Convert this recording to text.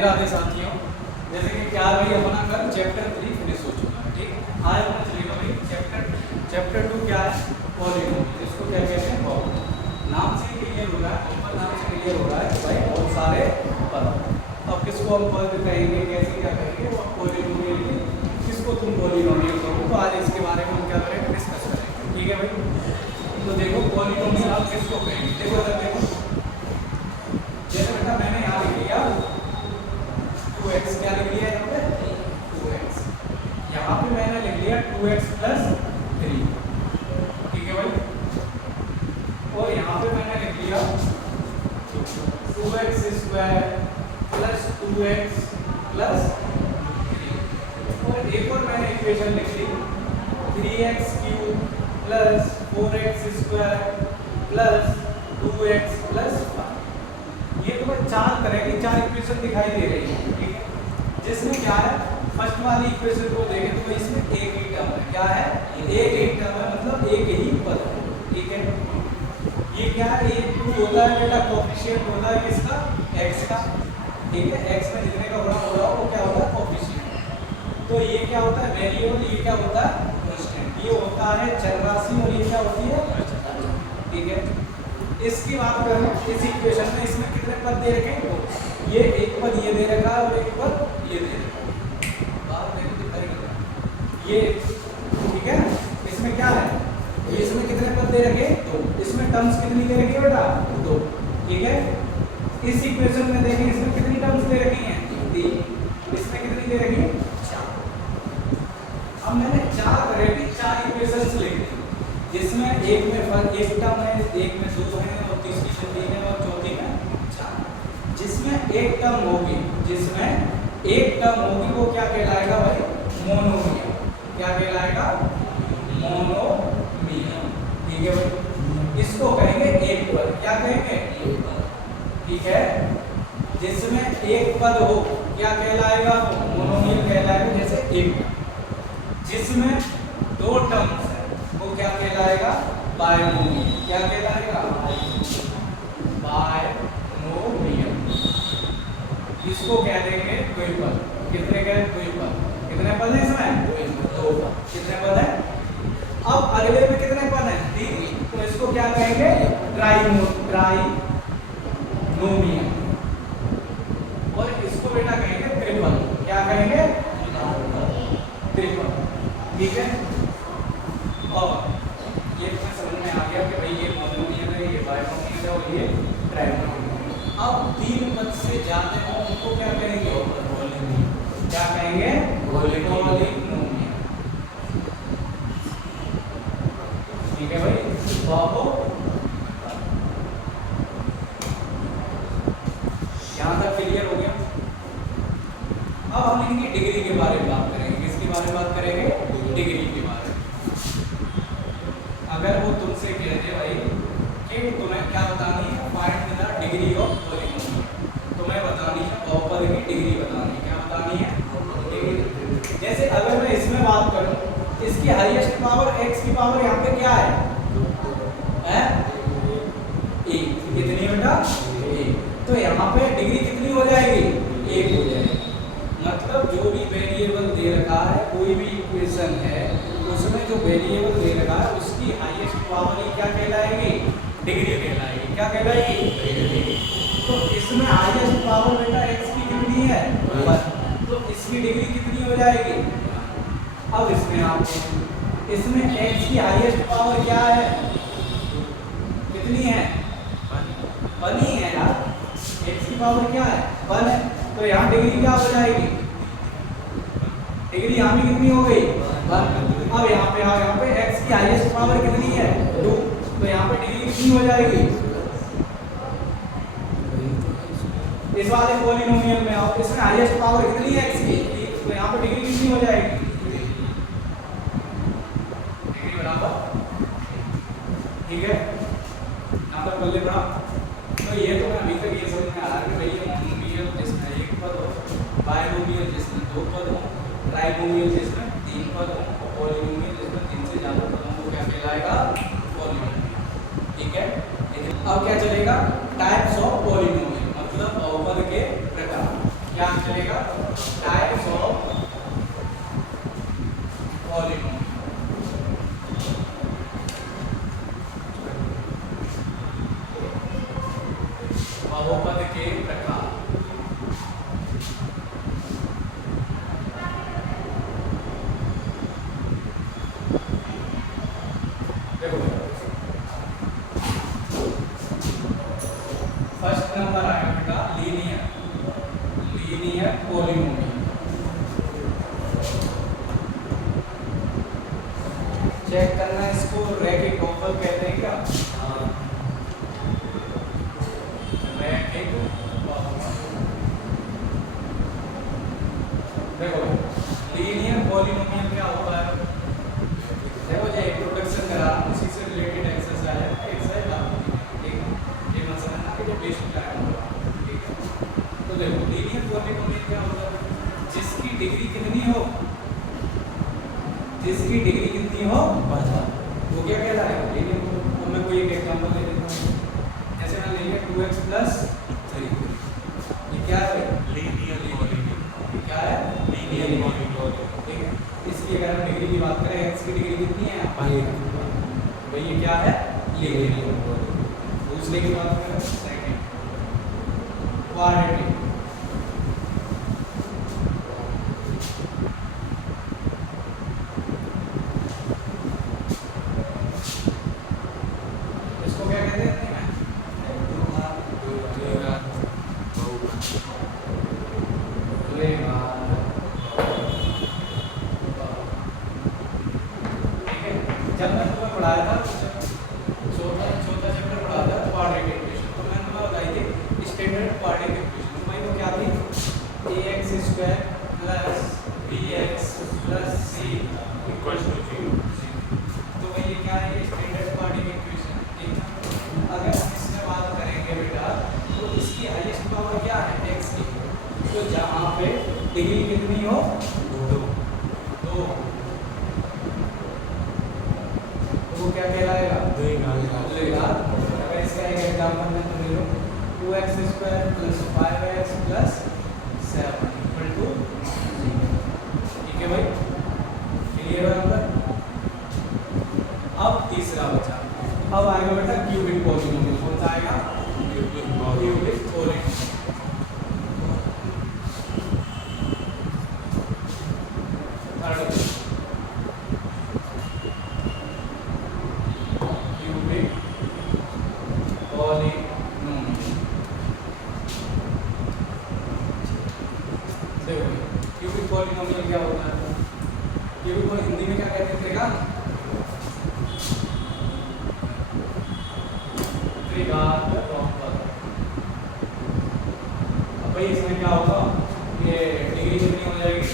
राधे राधे साथियों। जैसे कि क्या भाई अपना कल चैप्टर 3 फिनिश हो चुका है, ठीक। आज अपना चलेगा भाई चैप्टर 2 क्या है, पॉलिनोमियल। इसको क्या कहते हैं, पॉलिनोमियल। नाम से क्लियर हो रहा है, ऊपर नाम से क्लियर हो रहा है कि भाई बहुत सारे पद। अब किसको हम पद कहेंगे, कैसे क्या कहेंगे, वो पॉलिनोमियल। किसको तुम पॉलिनोमियल कहो, तो आज इसके बारे में हम क्या करेंगे, डिस्कस करेंगे, ठीक है भाई। तो देखो पॉलिनोमियल आप किसको कहेंगे, देखो इधर देखो। जैसे बेटा मैंने यहाँ लिख लिया 2x, क्या लिख लिया यहाँ पे 2x, यहाँ पे मैंने लिख लिया 2x प्लस 3, ठीक है भाई। और यहाँ पे मैंने लिख लिया 2x square plus 2x plus 3। और एक और मैंने इक्वेशन लिख ली 3x cube plus 4x square plus 2x plus 5। ये तो चार तरह की चार इक्वेशन दिखाई दे रही है, ठीक है। जिसमें क्या है, फर्स्ट वाली इक्वेशन को देखें तो इसमें एक ही टर्म है, क्या है, एक ही टर्म है, मतलब एक ही पद है, ठीक है। ये क्या है, ये 2 होता है बेटा, कोएफिशिएंट होता है किसका, x का, ठीक है। x में जितने का गुणा हो रहा हो वो क्या होता है, कोएफिशिएंट। तो ये क्या होता है, वेरिएबल, ये क्या होता है, कांस्टेंट। ये होता है चर राशि और ये क्या होती है, ठीक है। इसकी बात करें इस इक्वेशन में, इसमें कितने पद दे रखे हैं, ये एक पद ये दे रखा है और एक पद ये दे रखा है, बात देखो दिखाई ये, ठीक है। इसमें क्या है, इसमें कितने पद दे रखे हैं, तो इसमें टर्म्स कितनी दे रखी है बेटा, 2, ठीक है। इस इक्वेशन में देखें इसमें कितनी टर्म्स दे रखी हैं, 3। इसमें कितनी दे रखी है, 4। अब मैंने 4 तरह की 4 इक्वेशंस लिख दी, जिसमें एक में एक टर्म है, एक में 2 है, और तीसरी में 3 है, और चौथी में 4। जिसमें एक टर्म होगी, वो क्या कहलाएगा भाई, मोनोमियल। क्या कहलाएगा, मोनोमियल, ठीक है भाई। इसको कहेंगे एक पद, क्या कहेंगे, एक पद, ठीक है। जिसमें एक पद हो क्या कहलाएगा, मोनोमियल कहलाएगा। जैसे एक टर्म, जिसमें 2 टर्म्स है वो क्या कहलाएगा, बायनोमियल। क्या कहलाएगा, बायनोमियल। इसको कह देंगे द्विपद। कितने कहें, द्विपद। कितने पद हैं इसमें, 2 पद। कितने पद हैं, अब अगले में कितने पद हैं, 3। तो इसको क्या कहेंगे, ट्राइनोमियल। और इसको बेटा कहेंगे त्रिपद। क्या कहेंगे, त्रिपद, ठीक है। और ये तुम्हें समझ में आ गया कि भाई ये मोनोमियल है, ये बायनोमियल है और ये ट्राइनोमियल। अब 3 पद से ज्यादा हो उनको क्या कहेंगे, पॉलिनोमियल। क्या कहेंगे, पॉलिनोमियल, ठीक है भाई। यहाँ तक क्लियर हो गया। अब हम इनकी डिग्री के बारे में बात करेंगे। किसके बारे में बात करेंगे, डिग्री के बारे में। अगर वो तुमसे कह दे भाई कि तुम्हें क्या बतानी है, find the degree of polynomial, तुम्हें बतानी है बहुपद की डिग्री बतानी है। क्या बतानी है, डिग्री। जैसे अगर मैं इसमें बात करूं, इसकी हाईएस्ट पावर x की पावर यहाँ पे क्या है, a। कितनी बेटा, a। तो यहाँ पे डिग्री कितनी हो जाएगी, 1 हो जाएगी। मतलब जो भी वेरिएबल दे रखा है, कोई भी इक्वेशन है, उसमें जो वेरिएबल दे रखा है उसकी हाईएस्ट पावर ही क्या कहलाएगी, डिग्री कहलाएगी। क्या कहलाएगी, तो इसमें हाईएस्ट पावर बेटा x की कितनी है, 1। तो इसकी डिग्री कितनी हो जाएगी। अब इसमें आप इसमें x की हाईएस्ट पावर क्या है, कितनी है, 1 ही है यार। x की पावर क्या है, 1 है। तो यहाँ डिग्री क्या हो जाएगी, डिग्री यहाँ भी कितनी हो गई, 1। अब यहाँ पे x की हाईएस्ट पावर कितनी है, 2। तो यहाँ पे डिग्री कितनी हो जाएगी, इस वाले पॉलिनोमियल में आओ, इसमें हाईएस्ट पावर कितनी है x की, तो यहाँ पे डिग्री कितनी हो जाएगी, डिग्री बराबर, ठीक है। यहाँ तक बोलिए बड़ा। तो ये तो मैं अभी तक ये समझ में आ रहा है कि भाई ये मोनोमियल जिसमें एक पद हो, बायनोमियल जिसमें 2 पद हो, ट्राइनोमियल जिसमें 3 पद हो, और पॉलिनोमियल जिसमें 3 से ज्यादा पद हो, वो क्या कहलाएगा, पॉलिनोमियल, ठीक है। अब क्या चलेगा, टाइप्स ऑफ पॉलिनोमियल, मतलब बहुपद के प्रकार। क्या चलेगा, टाइप्स ऑफ पॉलीनोमियल। बहुपद के प्रकार। देखो फर्स्ट नंबर आएगा बेटा लीनियर पॉलीनोमियल। चेक करना इसको रैखिक बहुपद कहते हैं क्या? रैखिक बहुपद। देखो लीनियर पॉलीनोमियल क्या होता है? देखो जो इंट्रोडक्शन करा उसी से रिलेटेड एक्सरसाइज है, ठीक है, ये मत समझना कि जो बेसिक लाइन होगा, ठीक है। तो देखो लीनियर पॉलीनोमियल क्या होता है? जिसकी डिग्री कितनी हो, वो क्या कहलाएगा? लीनियर। अब मैं कोई एक एग्जांपल ले लेता हूँ, जैसे मान लीजिए 2x + 3, ये क्या है? Linear polynomial. ये क्या है? लीनियर पॉलीनोमियल, ठीक है। इसकी अगर हम डिग्री की बात करें, x की डिग्री कितनी है? भाई ये क्या है? Linear polynomial. दूसरे की बात करें, सेकंड क्वाड्रेटिक। इसको क्या कहते हैं? जब मैं तुम्हें पढ़ाया था चौथा चैप्टर पढ़ाया था क्वाड्रेटिक इक्वेशन, तो मैंने तुम्हें बताई थी स्टैंडर्ड क्वाड्रेटिक इक्वेशन। तो भाई वो क्या थी? ax² + bx + c = 0। तो भाई ये क्या है? ये स्टैंडर्ड क्वाड्रेटिक इक्वेशन, ठीक है। अगर हम इसमें बात करेंगे बेटा, तो इसकी हाईएस्ट पावर क्या है? x की। तो जहाँ पे डिग्री कितनी हो? 2, वो क्या कहलाएगा? द्विघात। अगर इसका एक एग्जांपल मैं तुम्हें लूं, 2x² + 5x + 7 = 0। ठीक है भाई, क्लियर है नंबर? अब तीसरा बचा, अब आएगा बेटा क्यूबिक पॉलीनोमियल। कौन सा आएगा? Cubic polynomial. क्यूबिक पॉलीनोमियल क्या होता है? क्यूबिक को हिंदी में क्या कहते हैं? त्रिघात बहुपद। अब भाई इसमें क्या होगा? ये डिग्री कितनी हो जाएगी?